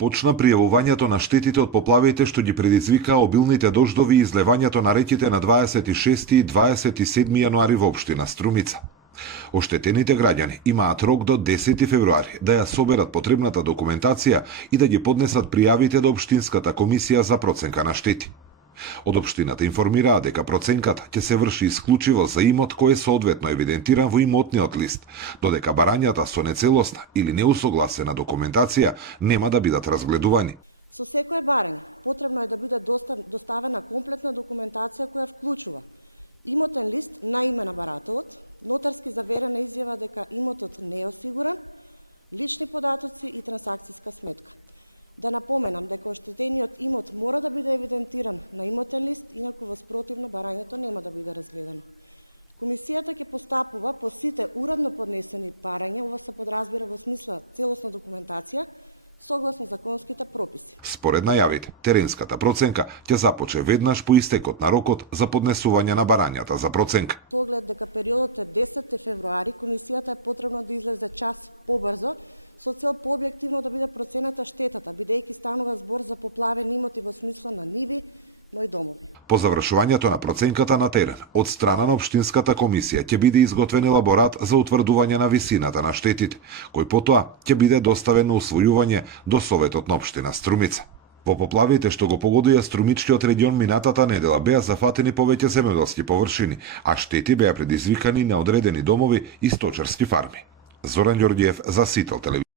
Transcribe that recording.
Почна пријавувањето на штетите од поплавите што ги предизвикаа обилните дождови и излевањето на реките на 26 и 27 јануари во општина Струмица. Оштетените граѓани имаат рок до 10 февруари да ја соберат потребната документација и да ги поднесат пријавите до Општинската комисија за проценка на штети. Од општината информираа дека проценката ќе се врши исклучиво за имот кој е соодветно евидентиран во имотниот лист, додека барањата со нецелосна или неусогласена документација нема да бидат разгледувани. Со секое барање потребно е да биде доставена комплетна документација која вклучува имотен лист на име на барателот, нотарски заверена изјава дека имотот не е осигуран, лични податоци и трансакцијска сметка. Да напоменам дека оштетениот имот мора да биде евидентиран на имотен лист, инаку во спротивно барањето нема да биде разгледано. Комисијата ќе постапува по сите уредно поднесени барања, ова се подразбира во смисла целосна документација, согласно законските прописи. Според најавите, теренската проценка ќе започне веднаш по истекот на рокот за поднесување на барањата за проценка. Со оглед дека периодот е 10 февруари, комисијата е потребно да излезе час побрзо, со цел пообјективно да биде процената штетата, бидејќи станува збор за поплавени имоти во смисла на ниви, но и домови. По завршувањето на проценката на терен, од страна на Општинската комисија ќе биде изготвен елаборат за утврдување на висината на штетите, кој потоа ќе биде доставен на усвојување до Советот на општина Струмица. Во поплавите што го погодија Струмичкиот регион минатата недела беа зафатени повеќе земјоделски површини, а штети беа предизвикани на одредени домови и сточарски фарми. Зоран Ѓорѓиев за Сител телевизија.